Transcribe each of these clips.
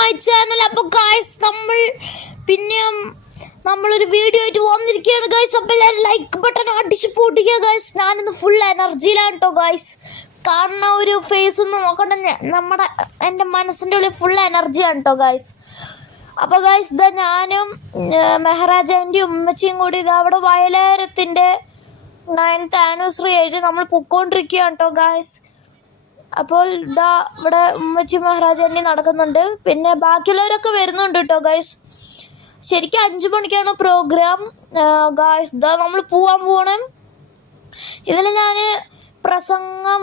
My channel അപ്പോൾ guys നമ്മൾ പിന്നെയും നമ്മളൊരു വീഡിയോ ആയിട്ട് വന്നിരിക്കുകയാണ് ഗായ്സ് അപ്പോൾ എല്ലാവരും ലൈക്ക് ബട്ടൺ അടിച്ച് പൊട്ടിക്കുക ഗായ്സ് ഞാനിന്ന് ഫുൾ എനർജിയിലാണ് കേട്ടോ ഗായ്സ് കാണുന്ന ഒരു ഫേസ് ഒന്ന് നോക്കണ്ട. നമ്മുടെ എന്റെ മനസ്സിന്റെ ഉള്ളിൽ ഫുൾ എനർജിയാണ് കേട്ടോ ഗായ്സ് അപ്പോൾ ഗായ്സ് ഇതാ ഞാനും മെഹറാജന്റെ ഉമ്മച്ചിയും കൂടി ഇതാ അവിടെ വയലേരത്തിന്റെ നയൻത്ത് ആനിവേഴ്സറി ആയിട്ട് നമ്മൾ പൊക്കോണ്ടിരിക്കുകയാണ് കേട്ടോ ഗായ്സ് അപ്പോൾ ഇതാ ഇവിടെ ഉമ്മച്ചി മഹാരാജാനി നടക്കുന്നുണ്ട്. പിന്നെ ബാക്കിയുള്ളവരൊക്കെ വരുന്നുണ്ട് കേട്ടോ ഗൈസ് ശരിക്കും അഞ്ചു മണിക്കാണ് പ്രോഗ്രാം ഗായ്സ് ഇതാ നമ്മൾ പോവാൻ പോകണം ഇതിൽ ഞാൻ പ്രസംഗം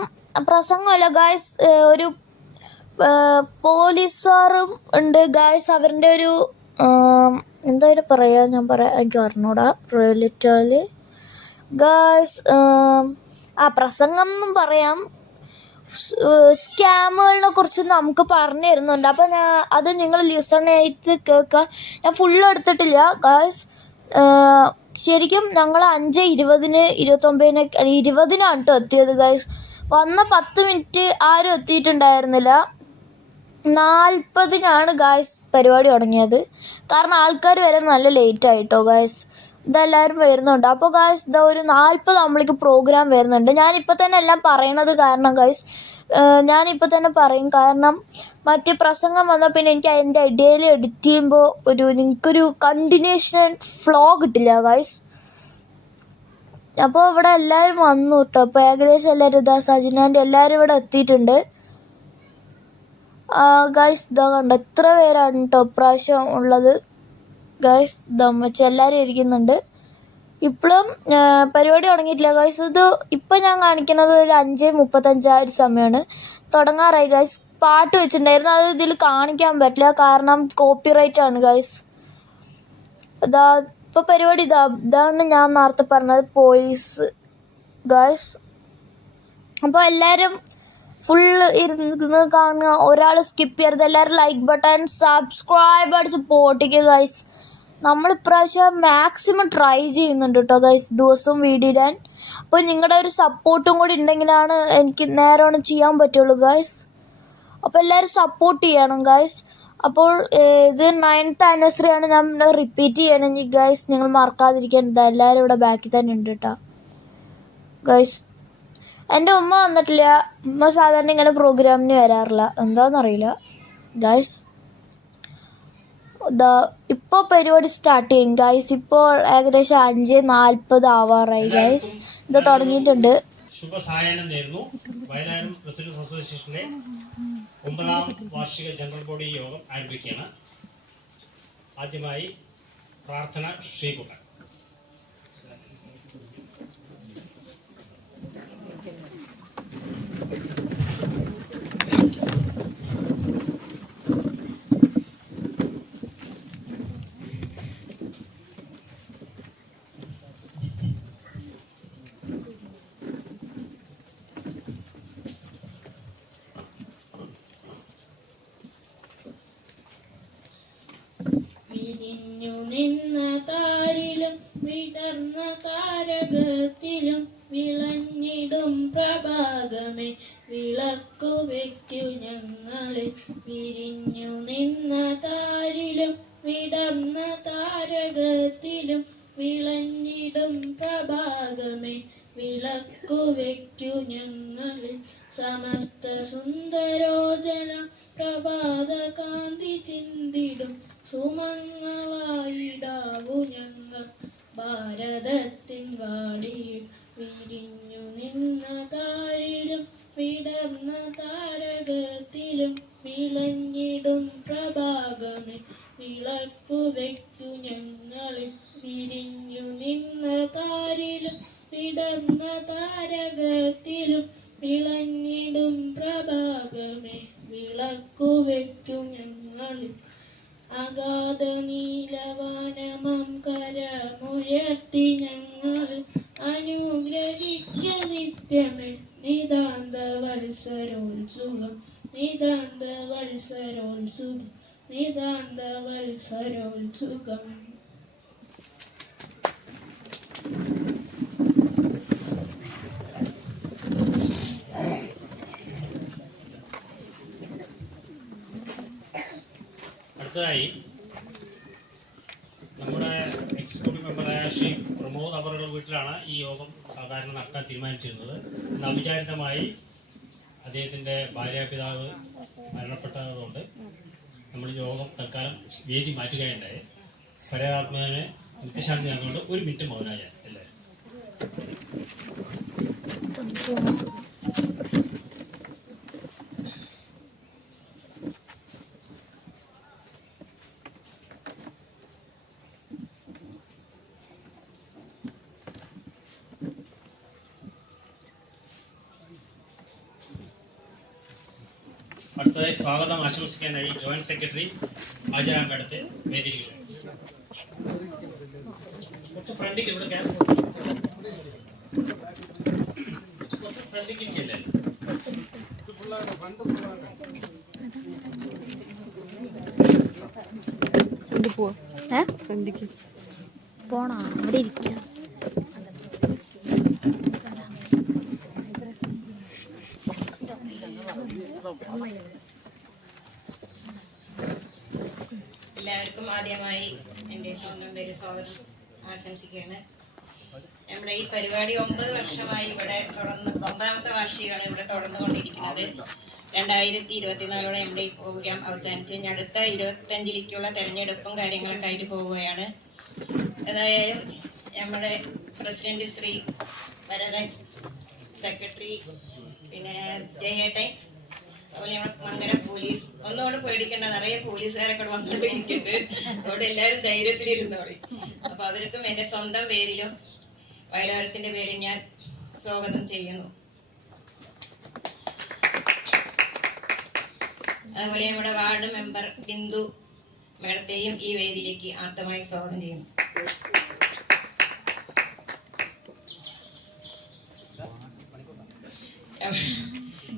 പ്രസംഗമല്ല ഗായ്സ് ഒരു പോലീസുകാരും ഉണ്ട് ഗായ്സ് അവരുടെ ഒരു എന്തായാലും പറയാ? ഞാൻ പറയാം എനിക്ക് അറിഞ്ഞൂടാ ലിറ്ററലി ഗായ്സ് ആ പ്രസംഗം എന്നും പറയാം. സ്കാമുകളെ കുറിച്ച് നമുക്ക് പറഞ്ഞു തരുന്നുണ്ട് അപ്പം ഞാൻ അത് നിങ്ങൾ ലിസൺ ചെയ്ത് കേൾക്കുക. ഞാൻ ഫുള്ള് എടുത്തിട്ടില്ല ഗായ്സ് ശരിക്കും ഞങ്ങൾ അഞ്ച് ഇരുപതിന് ഇരുപത്തൊമ്പതിന് ഇരുപതിനാണ് കേട്ടോ എത്തിയത് ഗായ്സ് വന്ന പത്ത് മിനിറ്റ് ആരും എത്തിയിട്ടുണ്ടായിരുന്നില്ല. നാൽപ്പതിനാണ് ഗായ്സ് പരിപാടി തുടങ്ങിയത്. കാരണം ആൾക്കാർ വരെ നല്ല ലേറ്റ് ആയിട്ടോ ഗായ്സ് ഇതെല്ലാവരും വരുന്നുണ്ട്. അപ്പോൾ ഗായ്സ് ഇതാ ഒരു നാൽപ്പത് നമ്മൾക്ക് പ്രോഗ്രാം വരുന്നുണ്ട്. ഞാനിപ്പോൾ തന്നെ എല്ലാം പറയണത് കാരണം ഗായ്സ് ഞാനിപ്പോൾ തന്നെ പറയും കാരണം മറ്റ് പ്രസംഗം വന്നാൽ പിന്നെ എനിക്ക് അതിന്റെ ഇടയിൽ എഡിറ്റ് ചെയ്യുമ്പോൾ ഒരു നിങ്ങൾക്കൊരു കണ്ടിന്യൂഷൻ ഫ്ലോ കിട്ടില്ല ഗായ്സ് അപ്പോൾ ഇവിടെ എല്ലാവരും വന്നു കേട്ടോ അപ്പോൾ ഏകദേശം എല്ലാവരും ഇതാ സജിനാന്റെ എല്ലാവരും ഇവിടെ എത്തിയിട്ടുണ്ട്. ഗായ്സ് ഇതാ കണ്ടോ എത്ര പേരാണ് കേട്ടോ ഇപ്രാവശ്യം ഉള്ളത്? ഗായ്സ് ദമ്മച്ച് എല്ലാവരും ഇരിക്കുന്നുണ്ട്. ഇപ്പോഴും പരിപാടി തുടങ്ങിയിട്ടില്ല. ഗേൾസ് ഇത് ഇപ്പം ഞാൻ കാണിക്കുന്നത് ഒരു അഞ്ച് മുപ്പത്തഞ്ച് ഒരു സമയമാണ് തുടങ്ങാറായി ഗേൾസ് പാട്ട് വെച്ചിട്ടുണ്ടായിരുന്നു. അത് ഇതിൽ കാണിക്കാൻ പറ്റില്ല. കാരണം കോപ്പിറൈറ്റ് ആണ് ഗേൾസ് അതാ ഇപ്പോൾ പരിപാടി ഇതാ ഇതാണ് ഞാൻ നേരത്തെ പറഞ്ഞത് പോലീസ് ഗേൾസ് അപ്പോൾ എല്ലാവരും ഫുള്ള് ഇരുന്ന് കാണുക. ഒരാൾ സ്കിപ്പ് ചെയ്യരുത്. എല്ലാവരും ലൈക്ക് ബട്ടൺ സബ്സ്ക്രൈബ് അടിച്ച് പോട്ടിക്കുക ഗൈസ് നമ്മൾ ഇപ്രാവശ്യം മാക്സിമം ട്രൈ ചെയ്യുന്നുണ്ട് കേട്ടോ ഗൈസ് ദിവസവും വീഡിയോ ഇടാൻ അപ്പോൾ നിങ്ങളുടെ ഒരു സപ്പോർട്ടും കൂടി ഉണ്ടെങ്കിലാണ് എനിക്ക് നേരമാണ് ചെയ്യാൻ പറ്റുള്ളൂ ഗൈസ് അപ്പോൾ എല്ലാവരും സപ്പോർട്ട് ചെയ്യണം ഗൈസ് അപ്പോൾ ഇത് നയൻത്ത് ആനിവേഴ്സറി ആണ് ഞാൻ റിപ്പീറ്റ് ചെയ്യണമെങ്കിൽ ഗൈസ് നിങ്ങൾ മറക്കാതിരിക്കേണ്ടത് എല്ലാവരും ഇവിടെ ബാക്കിൽ തന്നെ ഉണ്ട് കേട്ടോ ഗൈസ് എന്റെ ഉമ്മ വന്നിട്ടില്ല. ഉമ്മ സാധാരണ ഇങ്ങനെ പ്രോഗ്രാമിന് വരാറില്ല. എന്താണെന്നറിയില്ല ഗൈസ് ഇതാ ഇപ്പോൾ പരിപാടി സ്റ്റാർട്ട് ചെയ്യും. ഗൈസ് ഇപ്പോൾ ഏകദേശം അഞ്ച് നാൽപ്പത് ആവാറായി ഗൈസ് ഇത് തുടങ്ങിയിട്ടുണ്ട്. ശുഭസായനം നേരുന്നു വയലാരും റെസിഡൻസ് അസോസിയേഷന്റെ ഒമ്പതാം വാർഷിക ജനറൽ ബോഡി യോഗം ആരംഭിക്കുകയാണ്. ആദ്യമായി പ്രാർത്ഥന ശ്രീകുട്ടൻ വിരിഞ്ഞു നിന്ന താരിലും വിളക്കു വയ്ക്കു ഞങ്ങളിൽ വിരിഞ്ഞു നിന്ന താരിലും വിടർന്ന താരകത്തിലും വിളഞ്ഞിടും പ്രഭാഗമേ. വിളക്കു വയ്ക്കു ഞങ്ങളിൽ അഗാധ നീലവാനമം കരമുയർത്തി ഞങ്ങൾ അനുഗ്രഹിക്ക നിത്യമേ. നിതാന്ത വത്സരോത്സുഖം നിതാന്ത വത്സരോത്സുകം നിതാന്ത വത്സരോത്സുകം അടുത്തതായി നമ്മുടെ എക്സിക്യൂട്ടീവ് മെമ്പറായ ശ്രീ പ്രമോദ് അവറുടെ വീട്ടിലാണ് ഈ യോഗം സാധാരണ നടത്താൻ തീരുമാനിച്ചിരുന്നത്. ഇന്ന് അവിചാരിതമായി അദ്ദേഹത്തിന്റെ ഭാര്യാപിതാവ് മരണപ്പെട്ടതുകൊണ്ട് നമ്മൾ യോഗം തൽക്കാലം വേദി മാറ്റുകയുണ്ടായി പരമാത്മാവിന് നിത്യശാന്തി നടന്നുകൊണ്ട് ഒരു മിനിറ്റ് മൗനായ എല്ലാവരും അടുത്തതായി സ്വാഗതം ആശംസിക്കാനായി ജോയിന്റ് സെക്രട്ടറി ഹാജരാൻ മേഡത്തെ വേദിയിലേക്ക് കുറച്ച് ഫ്രണ്ടിക്ക് ഇവിടെ ക്യാമ്പ് കുറച്ച് ഫ്രണ്ടിക്ക് ഇരിക്കല്ലേ? ഏ? പോണോ? അവിടെ ഇരിക്കുക എല്ലാവർക്കും ആദ്യമായി എന്റെ സ്വന്തം പേര് സ്വാഗതം ആശംസിക്കുകയാണ്. നമ്മുടെ ഈ പരിപാടി ഒമ്പത് വർഷമായി ഇവിടെ തുടർന്ന് ഒമ്പതാമത്തെ വാർഷികമാണ് ഇവിടെ തുടർന്നുകൊണ്ടിരിക്കുന്നത്. രണ്ടായിരത്തി ഇരുപത്തിനാലോടെ നമ്മുടെ ഈ പ്രോഗ്രാം അവസാനിച്ച് ഇനി അടുത്ത ഇരുപത്തഞ്ചിലേക്കുള്ള തെരഞ്ഞെടുപ്പും കാര്യങ്ങളൊക്കെ ആയിട്ട് പോവുകയാണ്. ഏതായാലും നമ്മുടെ പ്രസിഡന്റ് ശ്രീ ഭരതൻ സെക്രട്ടറി പിന്നെ ജയേട്ടൻ അതുപോലെ പോലീസ് ഒന്നുകൊണ്ട് പേടിക്കേണ്ട നിറയെ പോലീസുകാരൊക്കെ വന്നുകൊണ്ടിരിക്കുന്നുണ്ട്. അവിടെ എല്ലാവരും ധൈര്യത്തിലിരുന്നോളി അപ്പൊ അവർക്കും എന്റെ സ്വന്തം പേരിലും വയലോരത്തിന്റെ പേരിൽ ഞാൻ സ്വാഗതം ചെയ്യുന്നു. അതുപോലെ നമ്മുടെ വാർഡ് മെമ്പർ ബിന്ദു മേഡത്തെയും ഈ വേദിയിലേക്ക് ആർത്തമായി സ്വാഗതം ചെയ്യുന്നു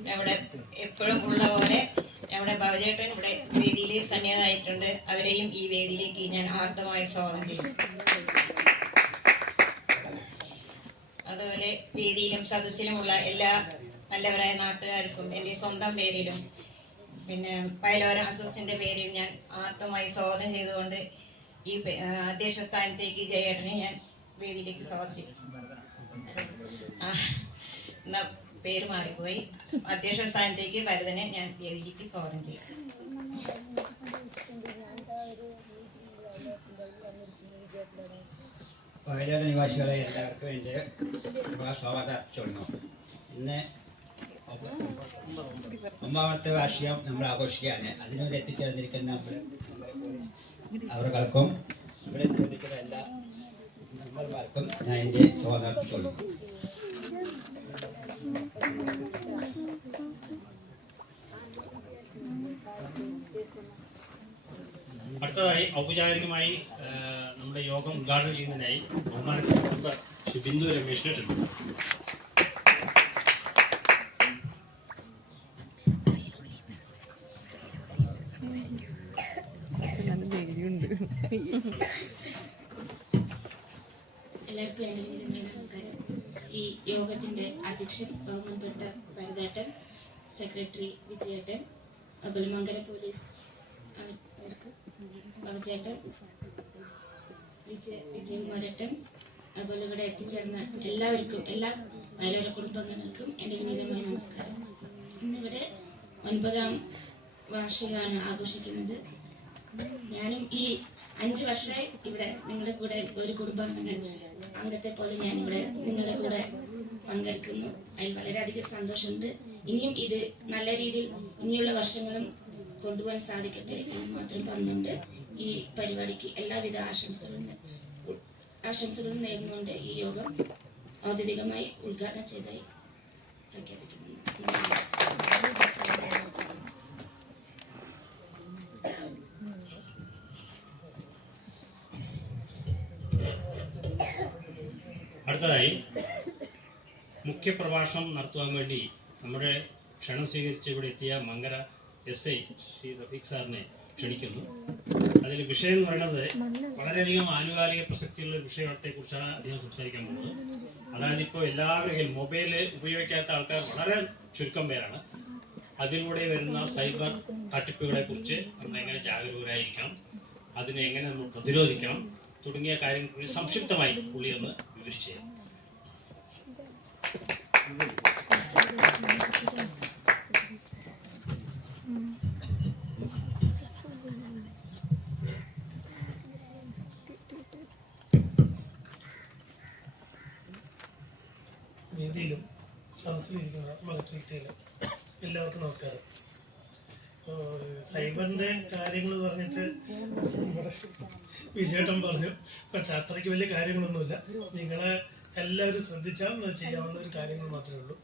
നമ്മുടെ എപ്പോഴും ഉള്ള പോലെ നമ്മുടെ ഭവചേട്ടൻ ഇവിടെ സന്നിഹിതമായിട്ടുണ്ട് അവരെയും ഈ വേദിയിലേക്ക് ഞാൻ ആർദ്രമായി സ്വാഗതം ചെയ്യുന്നു. അതുപോലെ വേദിയിലും സദസ്സിലുമുള്ള എല്ലാ നല്ലവരായ നാട്ടുകാർക്കും എന്റെ സ്വന്തം പേരിലും പിന്നെ പയലോര അസോസിന്റെ പേരിൽ ഞാൻ ആർദ്രമായി സ്വാഗതം ചെയ്തുകൊണ്ട് ഈ അധ്യക്ഷ സ്ഥാനത്തേക്ക് ജയേട്ടനെ ഞാൻ വേദിയിലേക്ക് സ്വാഗതം ചെയ്യും പേര് മാറിപ്പോയി. അധ്യക്ഷ സ്ഥാനത്തേക്ക് ഭരതനെ ഞാൻ വേദിയിലേക്ക് സ്വാഗതം ചെയ്യും വയനാട് നിവാസികളെ എല്ലാവർക്കും എന്റെ സ്വാഗതം അർപ്പിച്ചുകൊള്ളു ഇന്ന് ഒമ്പാമത്തെ വാർഷികം നമ്മൾ ആഘോഷിക്കുകയാണ്. അതിനോട് എത്തിച്ചേർന്നിരിക്കുന്ന നമ്മൾ അവർക്കും ഇവിടെ നിർമ്മിക്കുന്ന എല്ലാ മെമ്പർമാർക്കും ഞാൻ എന്റെ സ്വാഗതം അർപ്പിച്ചുകൊള്ളു അടുത്തതായി ഔപചാരികമായി നമ്മുടെ യോഗം ഉദ്ഘാടനം ചെയ്യുന്നതിനായി ബഹുമാനപ്പെട്ട ശ്രീ ബിന്ദു രമേശിനെ ക്ഷണിക്കുന്നു എല്ലാവർക്കും നമസ്കാരം. ഈ യോഗത്തിന്റെ അധ്യക്ഷൻ ബഹുമാനപ്പെട്ട ഭരതേട്ടൻ സെക്രട്ടറി വിജയേട്ടൻ അതുപോലെ പോലീസ് അവർ- അവർക്ക് ബാബുചേട്ടൻ വിജയ വിജയകുമാരേട്ടൻ അതുപോലെ ഇവിടെ എത്തിച്ചേർന്ന എല്ലാവർക്കും എല്ലാ വയലോര കുടുംബാംഗങ്ങൾക്കും എന്റെ വിനീതമായ നമസ്കാരം. ഇന്നിവിടെ ഒൻപതാം വാർഷികമാണ് ആഘോഷിക്കുന്നത്. ഞാനും ഈ അഞ്ച് വർഷമായി ഇവിടെ നിങ്ങളുടെ കൂടെ ഒരു കുടുംബാംഗങ്ങൾ അംഗത്തെ പോലെ ഞാൻ ഇവിടെ നിങ്ങളുടെ കൂടെ പങ്കെടുക്കുന്നു. അതിൽ വളരെയധികം സന്തോഷമുണ്ട്. ഇനിയും ഇത് നല്ല രീതിയിൽ ഇനിയുള്ള വർഷങ്ങളും കൊണ്ടുപോകാൻ സാധിക്കട്ടെ എന്ന് മാത്രം പറഞ്ഞുകൊണ്ട് ഈ പരിപാടിക്ക് എല്ലാവിധ ആശംസകളും ആശംസകളും നേർന്നുകൊണ്ട് ഈ യോഗം ഔദ്യോഗികമായി ഉദ്ഘാടനം ചെയ്തായി പ്രഖ്യാപിക്കുന്നു. അടുത്തതായി മുഖ്യപ്രഭാഷണം നടത്തുവാൻ വേണ്ടി നമ്മുടെ ക്ഷണം സ്വീകരിച്ച് ഇവിടെ എത്തിയ മങ്കര എസ് ഐ ശ്രീ റഫീഖ് സാറിനെ ക്ഷണിക്കുന്നു അതിൽ വിഷയം എന്ന് പറയുന്നത് വളരെയധികം ആനുകാലിക പ്രസക്തിയുള്ള ഒരു വിഷയത്തെ കുറിച്ചാണ് അദ്ദേഹം സംസാരിക്കാൻ പോകുന്നത്. അതായത് ഇപ്പോൾ എല്ലാവരുടെയും മൊബൈൽ ഉപയോഗിക്കാത്ത ആൾക്കാർ വളരെ ചുരുക്കം പേരാണ്. അതിലൂടെ വരുന്ന സൈബർ തട്ടിപ്പുകളെ കുറിച്ച് നമ്മൾ എങ്ങനെ ജാഗരൂകരായിരിക്കണം അതിനെ എങ്ങനെ നമ്മൾ പ്രതിരോധിക്കണം തുടങ്ങിയ കാര്യങ്ങൾ സംക്ഷിപ്തമായി പുള്ളി ഒന്ന് വിവരിച്ചു തരും. വേദിയിലും സദസ്സിലിരിക്കുന്ന മകത്ത് വ്യക്തിയിലും എല്ലാവർക്കും നമസ്കാരം. സൈബറിന്റെ കാര്യങ്ങൾ പറഞ്ഞിട്ട് നമ്മുടെ വിജയേട്ടൻ പറഞ്ഞു. പക്ഷെ അത്രയ്ക്ക് വലിയ കാര്യങ്ങളൊന്നുമില്ല. നിങ്ങളെ എല്ലാവരും ശ്രദ്ധിച്ചാൽ ചെയ്യാവുന്ന ഒരു കാര്യങ്ങൾ മാത്രമേ ഉള്ളൂ.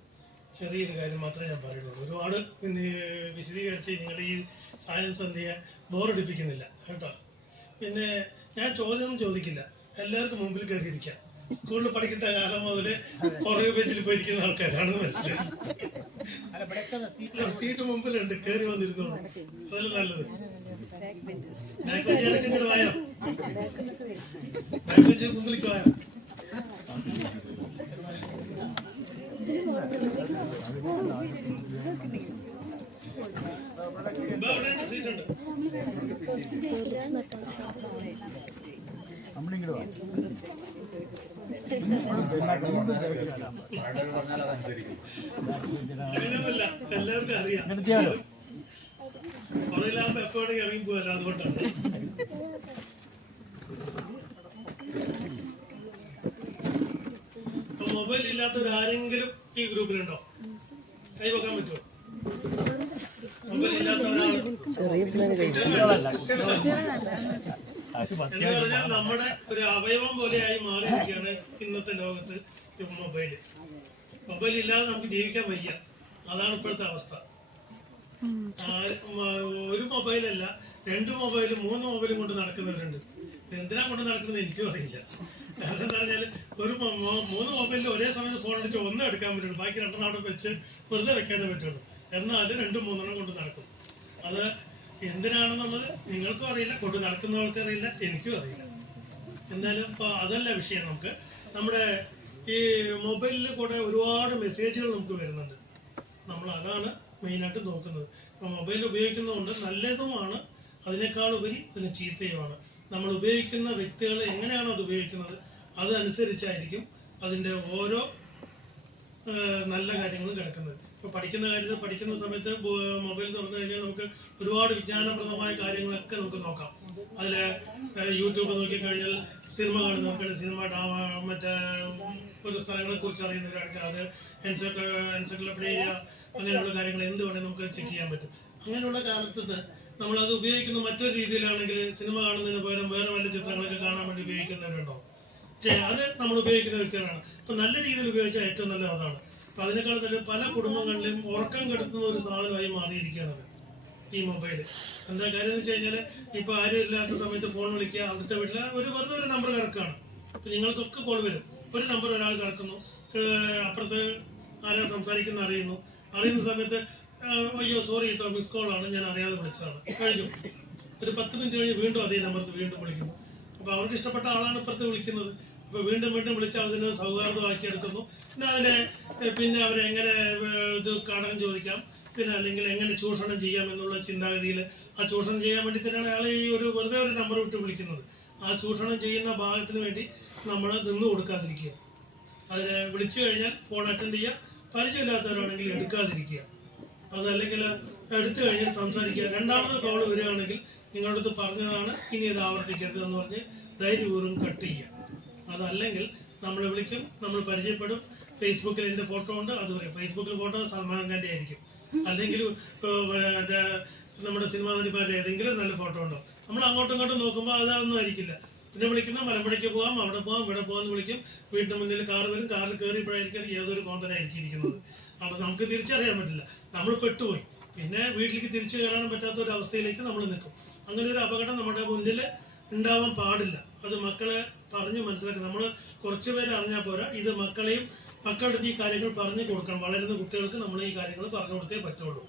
ചെറിയൊരു കാര്യം മാത്രമേ ഞാൻ പറയുള്ളൂ ഒരുപാട് വിശദീകരിച്ച് നിങ്ങളുടെ ഈ സായം സന്ധ്യയെ ബോറടിപ്പിക്കുന്നില്ല. കേട്ടോ? പിന്നെ ഞാൻ ചോദ്യം ചോദിക്കില്ല. എല്ലാവർക്കും മുമ്പിൽ കയറിയിരിക്കാം. സ്കൂളിൽ പഠിക്കുന്ന കാലം മുതൽ പുറകെ പേജിൽ പോയിരിക്കുന്ന ആൾക്കാരാണ് മനസ്സിലായി. ഇല്ല, സീറ്റ് മുമ്പിലുണ്ട് കയറി വന്നിരുന്നോളൂ. അതല്ല നല്ലത്? ബാക്ക് ബെഞ്ച് ഇടയ്ക്ക് ഇങ്ങോട്ട് വായോ? ബാക്ക് മുമ്പിലേക്ക് അങ്ങനെയൊന്നുമല്ല എല്ലാവർക്കും അറിയാം. അതുകൊണ്ടാണ് അപ്പൊ മൊബൈൽ ഇല്ലാത്തവരാരെങ്കിലും ഈ ഗ്രൂപ്പിലുണ്ടോ കൈ വെക്കാൻ പറ്റുമോ മൊബൈൽ ഇല്ലാത്ത ഒരാൾ എന്ന് പറഞ്ഞാൽ നമ്മുടെ ഒരു അവയവം പോലെയായി മാറിയിരിക്കുകയാണ് ഇന്നത്തെ ലോകത്ത് ഈ മൊബൈൽ. മൊബൈൽ ഇല്ലാതെ നമുക്ക് ജീവിക്കാൻ വയ്യ. അതാണ് ഇപ്പോഴത്തെ അവസ്ഥ. ഒരു മൊബൈലല്ല രണ്ട് മൊബൈലും മൂന്ന് മൊബൈലും കൊണ്ട് നടക്കുന്നവരുണ്ട്. എന്തിനാ കൊണ്ട് നടക്കുന്നത് എനിക്കും അറിയില്ല. കാരണം എന്താ പറഞ്ഞാൽ ഒരു മൂന്ന് മൊബൈലിൽ ഒരേ സമയത്ത് ഫോൺ അടിച്ച് ഒന്നും എടുക്കാൻ പറ്റുള്ളൂ. ബാക്കി രണ്ടെണ്ണം അവിടെ വെച്ച് വെറുതെ വെക്കാനേ പറ്റുള്ളൂ. എന്നാലും രണ്ടും മൂന്നെണ്ണം കൊണ്ട് നടക്കും. അത് എന്തിനാണെന്നുള്ളത് നിങ്ങൾക്കും അറിയില്ല കൊണ്ട് നടക്കുന്നവർക്കും അറിയില്ല എനിക്കും അറിയില്ല. എന്തായാലും ഇപ്പോൾ അതല്ല വിഷയം നമുക്ക്. നമ്മുടെ ഈ മൊബൈലിൽ കൂടെ ഒരുപാട് മെസ്സേജുകൾ നമുക്ക് വരുന്നുണ്ട്. നമ്മൾ അതാണ് മെയിനായിട്ട് നോക്കുന്നത്. ഇപ്പോൾ മൊബൈൽ ഉപയോഗിക്കുന്നതുകൊണ്ട് നല്ലതുമാണ് അതിനേക്കാൾ ഉപരി അതിന് ചീത്തയുമാണ്. നമ്മൾ ഉപയോഗിക്കുന്ന വ്യക്തികൾ എങ്ങനെയാണ് അത് ഉപയോഗിക്കുന്നത് അതനുസരിച്ചായിരിക്കും അതിന്റെ ഓരോ നല്ല കാര്യങ്ങളും കിടക്കുന്നത്. ഇപ്പോൾ പഠിക്കുന്ന കാര്യത്തിൽ പഠിക്കുന്ന സമയത്ത് മൊബൈൽ തുറന്നു കഴിഞ്ഞാൽ നമുക്ക് ഒരുപാട് വിജ്ഞാനപ്രദമായ കാര്യങ്ങളൊക്കെ നമുക്ക് നോക്കാം. അതിൽ യൂട്യൂബ് നോക്കിക്കഴിഞ്ഞാൽ സിനിമ കാണുന്നവർക്ക് സിനിമ മറ്റേ ഒരു സ്ഥലങ്ങളെ കുറിച്ച് അറിയുന്നവർക്ക് അത് എൻസൈക്ലോ എൻസൈക്ലോപീഡിയ അങ്ങനെയുള്ള കാര്യങ്ങൾ എന്ത് വേണമെങ്കിൽ നമുക്ക് ചെക്ക് ചെയ്യാൻ പറ്റും. അങ്ങനെയുള്ള കാലത്ത് നമ്മളത് ഉപയോഗിക്കുന്ന മറ്റൊരു രീതിയിലാണെങ്കിൽ സിനിമ കാണുന്നതിന് പകരം വേറെ വല്ല ചിത്രങ്ങളൊക്കെ കാണാൻ വേണ്ടി ഉപയോഗിക്കുന്നവരുണ്ടോ? അത് നമ്മൾ ഉപയോഗിക്കുന്ന വ്യക്തികളാണ്. അപ്പം നല്ല രീതിയിൽ ഉപയോഗിച്ചാൽ ഏറ്റവും നല്ലത് അതാണ്. അപ്പൊ അതിനേക്കാൾ തന്നെ പല കുടുംബങ്ങളിലും ഉറക്കം കെടുത്തുന്ന ഒരു സാധനമായി മാറിയിരിക്കുകയാണ് ഈ മൊബൈൽ എന്താ കാര്യം എന്ന് വെച്ച് കഴിഞ്ഞാൽ ഇപ്പൊ ആരും ഇല്ലാത്ത സമയത്ത് ഫോൺ വിളിക്കുക അവിടുത്തെ വീട്ടിൽ ഒരു വെറുതെ ഒരു നമ്പർ കറക്കാണ്. അപ്പൊ നിങ്ങൾക്കൊക്കെ കോൾ വരും. ഒരു നമ്പർ ഒരാൾ കറക്കുന്നു. അപ്പുറത്ത് ആരാ സംസാരിക്കുന്ന അറിയുന്നു. അറിയുന്ന സമയത്ത് അയ്യോ സോറി കേട്ടോ മിസ് കോൾ ആണ് ഞാൻ അറിയാതെ വിളിച്ചതാണ്. കഴിഞ്ഞു. ഒരു പത്ത് മിനിറ്റ് കഴിഞ്ഞ് വീണ്ടും അതേ നമ്പറിൽ വീണ്ടും വിളിക്കുന്നു. അപ്പൊ അവർക്ക് ഇഷ്ടപ്പെട്ട ആളാണ് ഇപ്പുറത്ത് വിളിക്കുന്നത്. അപ്പൊ വീണ്ടും വീണ്ടും വിളിച്ച് അതിനെ സൗഹാർദ്ദമാക്കി എടുക്കുന്നു പിന്നെ അതിനെ പിന്നെ അവരെങ്ങനെ ഇത് കടം ചോദിക്കാം? പിന്നെ അല്ലെങ്കിൽ എങ്ങനെ ചൂഷണം ചെയ്യാം എന്നുള്ള ചിന്താഗതിയിൽ ആ ചൂഷണം ചെയ്യാൻ വേണ്ടി തന്നെയാണ് അയാൾ ഈ ഒരു വെറുതെ ഒരു നമ്പർ വിട്ട് വിളിക്കുന്നത്. ആ ചൂഷണം ചെയ്യുന്ന ഭാഗത്തിന് വേണ്ടി നമ്മൾ നിന്ന് കൊടുക്കാതിരിക്കുക. അതിനെ വിളിച്ചു കഴിഞ്ഞാൽ ഫോൺ അറ്റൻഡ് ചെയ്യുക. പരിചയമില്ലാത്തവരാണെങ്കിൽ എടുക്കാതിരിക്കുക. അതല്ലെങ്കിൽ എടുത്തു കഴിഞ്ഞാൽ സംസാരിക്കുക. രണ്ടാമത് കോൾ വരികയാണെങ്കിൽ നിങ്ങളുടെ അടുത്ത് പറഞ്ഞതാണ് ഇനി ഇത് ആവർത്തിക്കരുത് എന്ന് പറഞ്ഞ് ധൈര്യപൂർവം കട്ട് ചെയ്യുക. അതല്ലെങ്കിൽ നമ്മൾ വിളിക്കും നമ്മൾ പരിചയപ്പെടും ഫേസ്ബുക്കിൽ എന്റെ ഫോട്ടോ ഉണ്ട് അത് പറയും. ഫേസ്ബുക്കിൽ ഫോട്ടോ സൽമാൻ ഖാന്റെ ആയിരിക്കും. അല്ലെങ്കിൽ നമ്മുടെ സിനിമാ നടിമാരുടെ ഏതെങ്കിലും നല്ല ഫോട്ടോ ഉണ്ടോ? നമ്മൾ അങ്ങോട്ടും ഇങ്ങോട്ടും നോക്കുമ്പോൾ അതൊന്നും ആയിരിക്കില്ല. പിന്നെ വിളിക്കുന്ന മലമ്പുഴയ്ക്ക് പോകാം അവിടെ പോകാം ഇവിടെ പോകാമെന്ന് വിളിക്കും. വീടിന് മുന്നിൽ കാർ വരും. കാറിൽ കയറിയപ്പോഴായിരിക്കും ഏതൊരു കോന്തനായിരിക്കും ഇരിക്കുന്നത്. അപ്പോൾ നമുക്ക് തിരിച്ചറിയാൻ പറ്റില്ല. നമ്മൾ പെട്ടുപോയി. പിന്നെ വീട്ടിലേക്ക് തിരിച്ചു കയറാൻ പറ്റാത്ത ഒരു അവസ്ഥയിലേക്ക് നമ്മൾ നിൽക്കും. അങ്ങനെ ഒരു അപകടം നമ്മുടെ മുന്നിൽ ഉണ്ടാവാൻ പാടില്ല. അത് മക്കളെ പറഞ്ഞ് മനസ്സിലാക്കി. നമ്മൾ കുറച്ച് പേര് അറിഞ്ഞാൽ പോരാ. ഇത് മക്കളെയും മക്കളുടെ ഈ കാര്യങ്ങൾ പറഞ്ഞു കൊടുക്കണം. വളരുന്ന കുട്ടികൾക്ക് നമ്മൾ ഈ കാര്യങ്ങൾ പറഞ്ഞു കൊടുത്തേ പറ്റുള്ളൂ.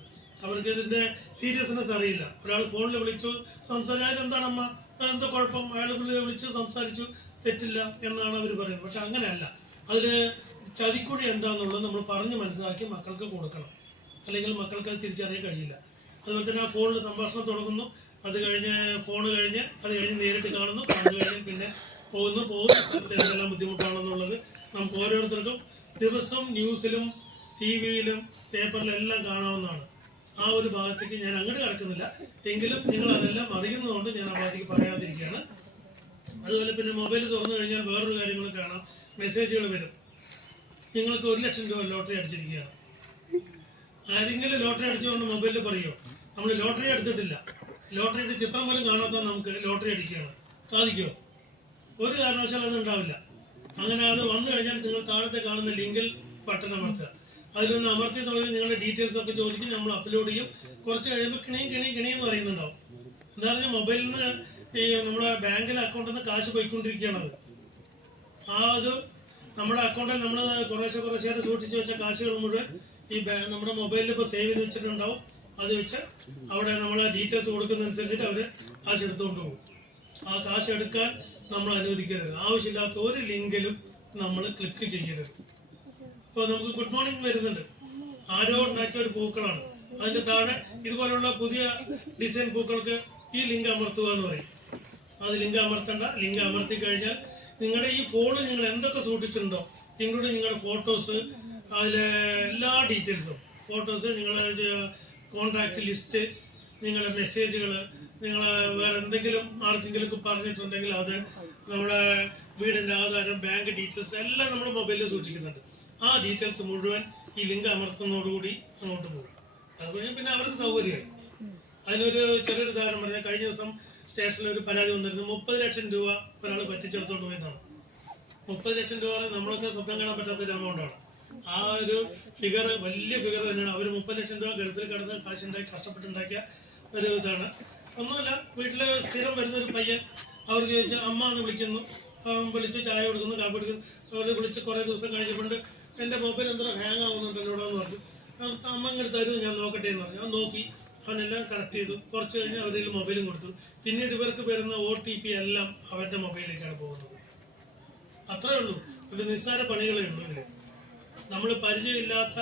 അവർക്ക് ഇതിന്റെ സീരിയസ്നെസ് അറിയില്ല. ഒരാൾ ഫോണിൽ വിളിച്ചു സംസാരിച്ചാൽ എന്താണ് അമ്മ എന്താ കുഴപ്പം? അയാൾ വിളിച്ച് സംസാരിച്ചു തെറ്റില്ല എന്നാണ് അവർ പറയുന്നത്. പക്ഷെ അങ്ങനെയല്ല. അതിൽ ചതിക്കുഴി എന്താണെന്നുള്ളത് നമ്മൾ പറഞ്ഞ് മനസ്സിലാക്കി മക്കൾക്ക് കൊടുക്കണം. അല്ലെങ്കിൽ മക്കൾക്ക് അത് തിരിച്ചറിയാൻ കഴിയില്ല. അതുപോലെ തന്നെ ആ ഫോണിൽ സംഭാഷണം തുടങ്ങുന്നു. അത് കഴിഞ്ഞ് ഫോൺ കഴിഞ്ഞ് അത് കഴിഞ്ഞ് നേരിട്ട് കാണുന്നു. അത് കഴിഞ്ഞ് പിന്നെ പോകുന്നു. പോകുന്നു. ബുദ്ധിമുട്ടാണെന്നുള്ളത് നമുക്ക് ഓരോരുത്തർക്കും ദിവസം ന്യൂസിലും ടി വിയിലും പേപ്പറിലും എല്ലാം കാണാവുന്നതാണ്. ആ ഒരു ഭാഗത്തേക്ക് ഞാൻ അങ്ങോട്ട് കിടക്കുന്നില്ല. എങ്കിലും നിങ്ങൾ അതെല്ലാം അറിയുന്നതുകൊണ്ട് ഞാൻ ആ ഭാഗത്തേക്ക് പറയാതിരിക്കുകയാണ്. അതുപോലെ പിന്നെ മൊബൈൽ തുറന്നു കഴിഞ്ഞാൽ വേറൊരു കാര്യങ്ങൾ കാണാം. മെസ്സേജുകൾ വരും. നിങ്ങൾക്ക് ഒരു ലക്ഷം രൂപ ലോട്ടറി അടിച്ചിരിക്കുകയാണ്. ആരെങ്കിലും ലോട്ടറി അടിച്ചുകൊണ്ട് മൊബൈലിൽ പറയുമോ നമ്മൾ ലോട്ടറി എടുത്തിട്ടില്ല. ലോട്ടറിയുടെ ചിത്രം പോലും കാണാത്ത നമുക്ക് ലോട്ടറി അടിക്കുകയാണ്. സാധിക്കുമോ? ഒരു കാരണവശാലും അത് ഉണ്ടാവില്ല. അങ്ങനെ അത് വന്നു കഴിഞ്ഞാൽ നിങ്ങൾ താഴത്തെ കാണുന്ന ലിങ്കിൽ ബട്ടൺ അമർത്തുക. അതിലൊന്ന് അമർത്തി തുടങ്ങി നിങ്ങളുടെ ഡീറ്റെയിൽസ് ഒക്കെ ചോദിക്കും നമ്മൾ അപ്ലോഡ് ചെയ്യും. കുറച്ച് കഴിയുമ്പോൾ കിണിയും കിണിയും കിണിയും എന്ന് പറയുന്നുണ്ടാവും. എന്താ പറഞ്ഞാൽ മൊബൈലിൽ നിന്ന് ഈ നമ്മുടെ ബാങ്കിലെ അക്കൗണ്ടിൽ നിന്ന് കാശ് പോയിക്കൊണ്ടിരിക്കുകയാണ് അത്. ആ അത് നമ്മുടെ അക്കൗണ്ടിൽ നമ്മൾ കുറേശ്ശെ കുറേശ്ശെ സൂക്ഷിച്ച് വെച്ച കാശുകൾ മുഴുവൻ ഈ നമ്മുടെ മൊബൈലിൽ ഇപ്പോൾ സേവ് ചെയ്ത് വെച്ചിട്ടുണ്ടാവും. അത് വെച്ച് അവിടെ നമ്മൾ ഡീറ്റെയിൽസ് കൊടുക്കുന്നതനുസരിച്ചിട്ട് അവർ കാശ് എടുത്തുകൊണ്ട് പോകും. ആ കാശ് എടുക്കാൻ നമ്മൾ അനുവദിക്കരുത്. ആവശ്യമില്ലാത്ത ഒരു ലിങ്കിലും നമ്മൾ ക്ലിക്ക് ചെയ്യരുത്. ഇപ്പോൾ നമുക്ക് ഗുഡ് മോർണിംഗ് വരുന്നുണ്ട്. ആരോ ഉണ്ടാക്കിയ ഒരു പൂക്കളാണ്. അതിന്റെ താഴെ ഇതുപോലുള്ള പുതിയ ഡിസൈൻ പൂക്കൾക്ക് ഈ ലിങ്ക് അമർത്തുക എന്ന് പറയും. അത് ലിങ്ക് അമർത്തണ്ട. ലിങ്ക് അമർത്തി കഴിഞ്ഞാൽ നിങ്ങളുടെ ഈ ഫോണിൽ നിങ്ങൾ എന്തൊക്കെ സൂക്ഷിച്ചിട്ടുണ്ടോ നിങ്ങളുടെ നിങ്ങളുടെ ഫോട്ടോസ് അതിലെ എല്ലാ ഡീറ്റെയിൽസും ഫോട്ടോസ് നിങ്ങളുടെ കോൺടാക്ട് ലിസ്റ്റ് നിങ്ങളുടെ മെസ്സേജുകൾ നിങ്ങൾ വേറെ എന്തെങ്കിലും ആർക്കെങ്കിലും പറഞ്ഞിട്ടുണ്ടെങ്കിൽ അത് നമ്മുടെ വീടിന്റെ ആധാരം ബാങ്ക് ഡീറ്റെയിൽസ് എല്ലാം നമ്മൾ മൊബൈലിൽ സൂക്ഷിക്കുന്നുണ്ട്. ആ ഡീറ്റെയിൽസ് മുഴുവൻ ഈ ലിങ്ക് അമർത്തുന്നതോടുകൂടി അങ്ങോട്ട് പോകും. അതുകൊണ്ട് പിന്നെ അവർക്ക് സൗകര്യമായി. അതിനൊരു ചെറിയൊരു ഉദാഹരണം പറഞ്ഞാൽ കഴിഞ്ഞ ദിവസം സ്റ്റേഷനിൽ ഒരു പരാതി വന്നിരുന്നു. മുപ്പത് ലക്ഷം രൂപ ഒരാൾ പറ്റിച്ചെടുത്തോണ്ട് പോയെന്നാണ്. മുപ്പത് ലക്ഷം രൂപ നമ്മളൊക്കെ സ്വപ്നം കാണാൻ പറ്റാത്ത ഒരു എമൗണ്ടാണ് ആ ഒരു ഫിഗർ വലിയ ഫിഗർ തന്നെയാണ്. അവർ മുപ്പത് ലക്ഷം രൂപ ഗൾഫിൽ കിടന്ന് കാശുണ്ടാക്കി കഷ്ടപ്പെട്ടുണ്ടാക്കിയ ഒരു ഇതാണ്. ഒന്നുമില്ല വീട്ടിൽ സ്ഥിരം വരുന്ന ഒരു പയ്യൻ അവർക്ക് ചോദിച്ചാൽ അമ്മ എന്ന് വിളിക്കുന്നു. വിളിച്ച് ചായ കൊടുക്കുന്നു കാപ്പി കൊടുക്കുന്നു. അവർ വിളിച്ച് കുറേ ദിവസം കഴിഞ്ഞപ്പോൾ എന്റെ മൊബൈൽ എന്തോ ഹാങ് ആവുന്നുണ്ട് എന്നോട് എന്ന് പറഞ്ഞു. അമ്മ ഇങ്ങോട്ട് തരൂ ഞാൻ നോക്കട്ടെ എന്ന് പറഞ്ഞു. അവൻ നോക്കി. അവനെല്ലാം കറക്റ്റ് ചെയ്തു. കുറച്ച് കഴിഞ്ഞ് അവരിൽ മൊബൈലും കൊടുത്തു. പിന്നീട് ഇവർക്ക് വരുന്ന ഒ ടി പി എല്ലാം അവരുടെ മൊബൈലിലേക്കാണ് പോകുന്നത്. അത്രേ ഉള്ളൂ. ഒരു നിസ്സാര പണികളേ ഉള്ളൂ ഇതിൽ നമ്മൾ പരിചയമില്ലാത്ത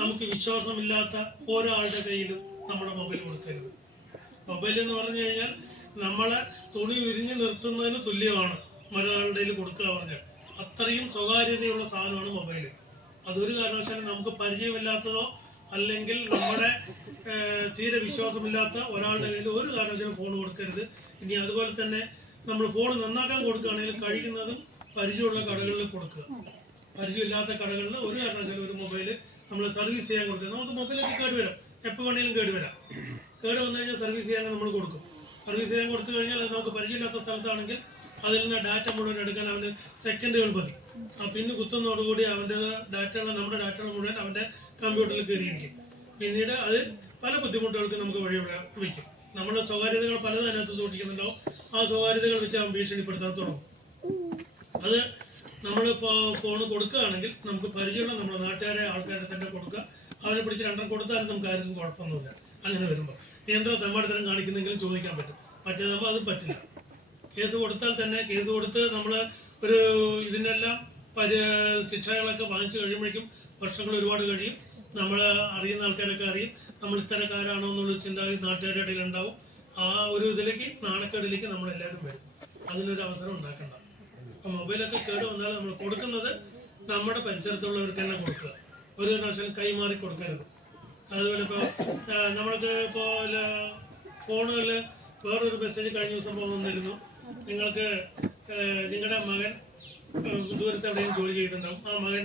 നമുക്ക് വിശ്വാസമില്ലാത്ത ഒരാളുടെ കയ്യിലും നമ്മുടെ മൊബൈൽ കൊടുക്കരുത്. മൊബൈൽ എന്ന് പറഞ്ഞു കഴിഞ്ഞാൽ നമ്മളെ തുണി ഉരിഞ്ഞു നിർത്തുന്നതിന് തുല്യമാണ് മറ്റൊരാളുടെ കൊടുക്കുക പറഞ്ഞാൽ അത്രയും സ്വകാര്യതയുള്ള സാധനമാണ് മൊബൈൽ അതൊരു കാരണവശാലും നമുക്ക് പരിചയമില്ലാത്തതോ അല്ലെങ്കിൽ നമ്മുടെ തീരെ വിശ്വാസമില്ലാത്ത ഒരാളുടെ കയ്യിൽ ഒരു കാരണവശാലും ഫോൺ കൊടുക്കരുത്. ഇനി അതുപോലെ തന്നെ നമ്മൾ ഫോൺ നന്നാക്കാൻ കൊടുക്കുകയാണെങ്കിൽ കഴിയുന്നതും പരിചയമുള്ള കടകളിൽ കൊടുക്കുക. പരിചയമില്ലാത്ത കടകളിൽ ഒരു കാരണവശാലും ഒരു മൊബൈൽ നമ്മൾ സർവീസ് ചെയ്യാൻ കൊടുക്കുക നമുക്ക് മൊബൈലൊക്കെ കേട് വരാം എപ്പോൾ വേണമെങ്കിലും കേട് വരാം കേട് വന്നു കഴിഞ്ഞാൽ സർവീസ് ചെയ്യാൻ നമ്മൾ കൊടുക്കും. സർവീസ് ചെയ്യാൻ കൊടുത്തു കഴിഞ്ഞാൽ അത് നമുക്ക് പരിചയമില്ലാത്ത സ്ഥലത്താണെങ്കിൽ അതിൽ നിന്ന് ഡാറ്റ മുഴുവൻ എടുക്കാൻ അവന് സെക്കൻഡുകൾ മതി. ആ പിന്നെ കുത്തുന്നതോടുകൂടി അവന്റെ ഡാറ്റകൾ നമ്മുടെ ഡാറ്റകൾ മുഴുവൻ അവന്റെ കമ്പ്യൂട്ടറിൽ കയറിയിരിക്കും. പിന്നീട് അത് പല ബുദ്ധിമുട്ടുകൾക്ക് നമുക്ക് വഴി വയ്ക്കും നമ്മുടെ സ്വകാര്യതകൾ പലതും അതിനകത്ത് സൂക്ഷിക്കുന്നുണ്ടാവും. ആ സ്വകാര്യതകൾ വെച്ച് അവൻ ഭീഷണിപ്പെടുത്താൻ തുടങ്ങും. അത് നമ്മൾ ഫോൺ കൊടുക്കുകയാണെങ്കിൽ നമുക്ക് പരിചയമുള്ള നമ്മുടെ നാട്ടുകാരെ ആൾക്കാരെ തന്നെ കൊടുക്കുക. അവനെ പിടിച്ച് രണ്ടെണ്ണം കൊടുത്താലും നമുക്ക് ആർക്കും കുഴപ്പമൊന്നുമില്ല. അങ്ങനെ വരുമ്പോൾ. നിയന്ത്രണ തെമ്മാടിത്തരം കാണിക്കുന്നെങ്കിലും ചോദിക്കാൻ പറ്റും. മറ്റേതാകുമ്പോൾ അത് പറ്റില്ല. കേസ് കൊടുത്താൽ തന്നെ കേസ് കൊടുത്ത് നമ്മൾ ഒരു ഇതിനെല്ലാം പരി ശിക്ഷകളൊക്കെ വാങ്ങിച്ചു കഴിയുമ്പോഴേക്കും വർഷങ്ങൾ ഒരുപാട് കഴിയും. നമ്മൾ അറിയുന്ന ആൾക്കാരൊക്കെ അറിയും. നമ്മൾ ഇത്തരക്കാരാണോ എന്നുള്ള ചിന്താഗതി നാട്ടുകാരുടെ ഇടയിൽ ഉണ്ടാവും. ആ ഒരു ഇതിലേക്ക് നാണക്കേടിലേക്ക് നമ്മൾ എല്ലാവരും വരും. അതിനൊരു അവസരം ഉണ്ടാക്കണ്ട. അപ്പൊ മൊബൈലൊക്കെ കേട് വന്നാൽ നമ്മൾ കൊടുക്കുന്നത് നമ്മുടെ പരിസരത്തുള്ളവർക്ക് തന്നെ കൊടുക്കുക. ഒരു കാരണവശാലും കൈമാറി കൊടുക്കരുത്. അതുപോലെ ഇപ്പോൾ നമ്മൾക്ക് ഇപ്പോൾ ഫോണുകളിൽ വേറൊരു മെസ്സേജ് കഴിഞ്ഞ ദിവസം പോകുന്നിരുന്നു നിങ്ങൾക്ക് നിങ്ങളുടെ മകൻ ദൂരത്ത് എവിടെയും ജോലി ചെയ്തിട്ടുണ്ടാവും. ആ മകൻ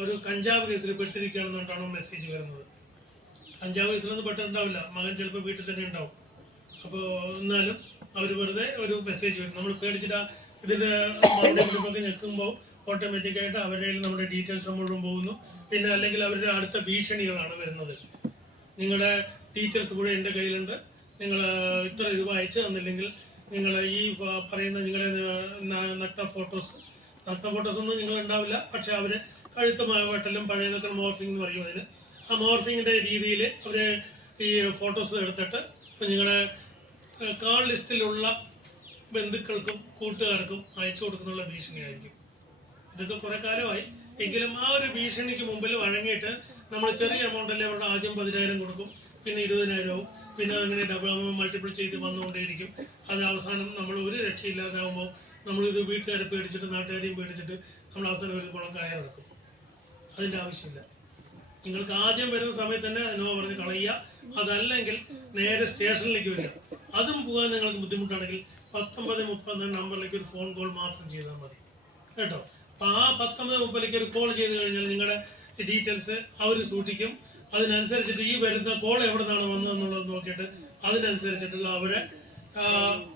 ഒരു കഞ്ചാവ് കേസിൽ പെട്ടിരിക്കുകയാണെന്നുണ്ടാണോ മെസ്സേജ് വരുന്നത്. കഞ്ചാവ് കേസിലൊന്നും പെട്ടിട്ടുണ്ടാവില്ല. മകൻ ചിലപ്പോൾ വീട്ടിൽ തന്നെ ഉണ്ടാവും. അപ്പോൾ എന്നാലും അവർ വെറുതെ ഒരു മെസ്സേജ് വരും. നമ്മൾ പേടിച്ചിട്ട് ഇതിൽ ഗ്രൂപ്പൊക്കെ നിൽക്കുമ്പോൾ ഓട്ടോമാറ്റിക്കായിട്ട് അവരുടെ നമ്മുടെ ഡീറ്റെയിൽസ് മുഴുവൻ പോകുന്നു. പിന്നെ അല്ലെങ്കിൽ അവരുടെ അടുത്ത ഭീഷണികളാണ് വരുന്നത്. നിങ്ങളുടെ ടീച്ചേഴ്സ് കൂടെ എന്റെ കയ്യിലുണ്ട്. നിങ്ങൾ ഇത്ര രൂപ അയച്ചു തന്നില്ലെങ്കിൽ നിങ്ങൾ ഈ പറയുന്ന നിങ്ങളുടെ നഗ്ന ഫോട്ടോസ് നഗ്ന ഫോട്ടോസ് ഒന്നും നിങ്ങൾ ഉണ്ടാവില്ല. പക്ഷെ അവർ കഴുത്ത് വെട്ടലും പഴയതൊക്കെ മോർഫിംഗ് എന്ന് പറയും അതിന്. ആ മോർഫിങ്ങിന്റെ രീതിയിൽ അവർ ഈ ഫോട്ടോസ് എടുത്തിട്ട് ഇപ്പം നിങ്ങളുടെ കാൾ ലിസ്റ്റിലുള്ള ബന്ധുക്കൾക്കും കൂട്ടുകാർക്കും അയച്ചു കൊടുക്കുന്നുള്ള ഭീഷണിയായിരിക്കും. ഇതൊക്കെ കുറെ കാലമായി. എങ്കിലും ആ ഒരു ഭീഷണിക്ക് മുമ്പിൽ വഴങ്ങിയിട്ട് നമ്മൾ ചെറിയ എമൗണ്ട് അല്ലേ അവരുടെ ആദ്യം പതിനായിരം കൊടുക്കും പിന്നെ ഇരുപതിനായിരവും പിന്നെ അങ്ങനെ ഡബിൾ മൾട്ടിപ്പിൾ ചെയ്ത് വന്നുകൊണ്ടേയിരിക്കും. അത് അവസാനം നമ്മൾ ഒരു രക്ഷയില്ലാതാകുമ്പോൾ നമ്മളിത് വീട്ടുകാരെ പേടിച്ചിട്ട് നാട്ടുകാരെയും പേടിച്ചിട്ട് നമ്മൾ അവസാനം ഒരു കുളം കായ നടക്കും അതിന്റെ ആവശ്യമില്ല. നിങ്ങൾക്ക് ആദ്യം വരുന്ന സമയത്ത് തന്നെ നോ പറഞ്ഞ് കളയുക. അതല്ലെങ്കിൽ നേരെ സ്റ്റേഷനിലേക്ക് വരിക. അതും പോകാൻ നിങ്ങൾക്ക് ബുദ്ധിമുട്ടാണെങ്കിൽ പത്തൊമ്പത് മുപ്പത് നമ്പറിലേക്ക് ഒരു ഫോൺ കോൾ മാത്രം ചെയ്താൽ മതി. കേട്ടോ? അപ്പോൾ ആ പത്തൊമ്പത് മുപ്പതിലേക്ക് ഒരു കോൾ ചെയ്ത് കഴിഞ്ഞാൽ നിങ്ങളുടെ ഡീറ്റെയിൽസ് അവർ സൂക്ഷിക്കും. അതിനനുസരിച്ചിട്ട് ഈ വരുന്ന കോൾ എവിടെ നിന്നാണ് വന്നതെന്നുള്ളത് നോക്കിയിട്ട് അതിനനുസരിച്ചിട്ടുള്ള അവരെ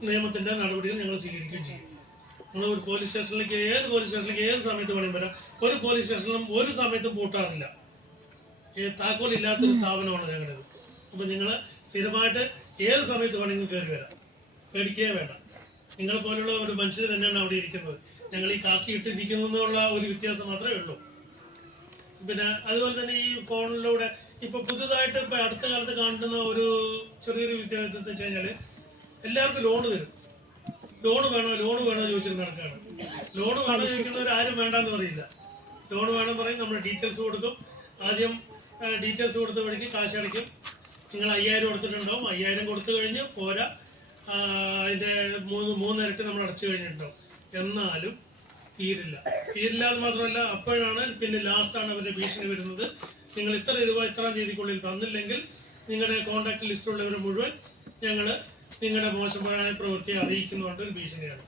നിയമത്തിന്റെ നടപടികൾ ഞങ്ങൾ സ്വീകരിക്കുകയും ചെയ്യും. നമ്മൾ ഒരു പോലീസ് സ്റ്റേഷനിലേക്ക് ഏത് പോലീസ് സ്റ്റേഷനിലേക്ക് ഏത് സമയത്ത് വേണേലും വരാം. ഒരു പോലീസ് സ്റ്റേഷനിലും ഒരു സമയത്തും പൂട്ടാറില്ല. താക്കോൽ ഇല്ലാത്തൊരു സ്ഥാപനമാണ് ഞങ്ങളുടേത്. അപ്പൊ നിങ്ങൾ സ്ഥിരമായിട്ട് ഏത് സമയത്ത് വേണമെങ്കിലും കയറി വരാം. പേടിക്കുകയേ വേണ്ട. നിങ്ങളെ പോലുള്ള ഒരു മനുഷ്യർ തന്നെയാണ് അവിടെ ഇരിക്കുന്നത്. ഞങ്ങൾ ഈ കാക്കി ഇട്ടിരിക്കുന്നു എന്നുള്ള ഒരു വ്യത്യാസം മാത്രമേ ഉള്ളൂ. പിന്നെ അതുപോലെ തന്നെ ഈ ഫോണിലൂടെ ഇപ്പൊ പുതുതായിട്ട് ഇപ്പൊ അടുത്ത കാലത്ത് കാണുന്ന ഒരു ചെറിയൊരു വ്യത്യാസം എന്ന് വെച്ച് കഴിഞ്ഞാൽ എല്ലാവർക്കും ലോണ് തരും. ലോണ് വേണോ? ലോണ് വേണോ ചോദിച്ചിട്ട് നടക്കുകയാണ് ലോണ് വേണോ ചോദിക്കുന്നവർ ആരും വേണ്ടെന്ന് പറയില്ല. ലോൺ വേണം പറയും നമ്മൾ ഡീറ്റെയിൽസ് കൊടുക്കും. ആദ്യം ഡീറ്റെയിൽസ് കൊടുത്ത വഴിക്ക് കാശ് അടയ്ക്കും. നിങ്ങൾ അയ്യായിരം കൊടുത്തിട്ടുണ്ടാവും. അയ്യായിരം കൊടുത്തു കഴിഞ്ഞ് പോരാ. അതിന്റെ മൂന്ന് മൂന്നിരട്ടി നമ്മൾ അടച്ചു കഴിഞ്ഞിട്ടുണ്ടാവും. എന്നാലും തീരില്ല. തീരില്ല എന്ന് മാത്രമല്ല അപ്പോഴാണ് പിന്നെ ലാസ്റ്റാണ് അവരുടെ ഭീഷണി വരുന്നത്. നിങ്ങൾ ഇത്ര രൂപ ഇത്രാം തീയതിക്കുള്ളിൽ തന്നില്ലെങ്കിൽ നിങ്ങളുടെ കോൺടാക്ട് ലിസ്റ്റിലുള്ളവരെ മുഴുവൻ ഞങ്ങൾ നിങ്ങളുടെ മോശമായ പ്രവൃത്തിയെ അറിയിക്കുന്നതുകൊണ്ട് ഒരു ഭീഷണിയാണ്.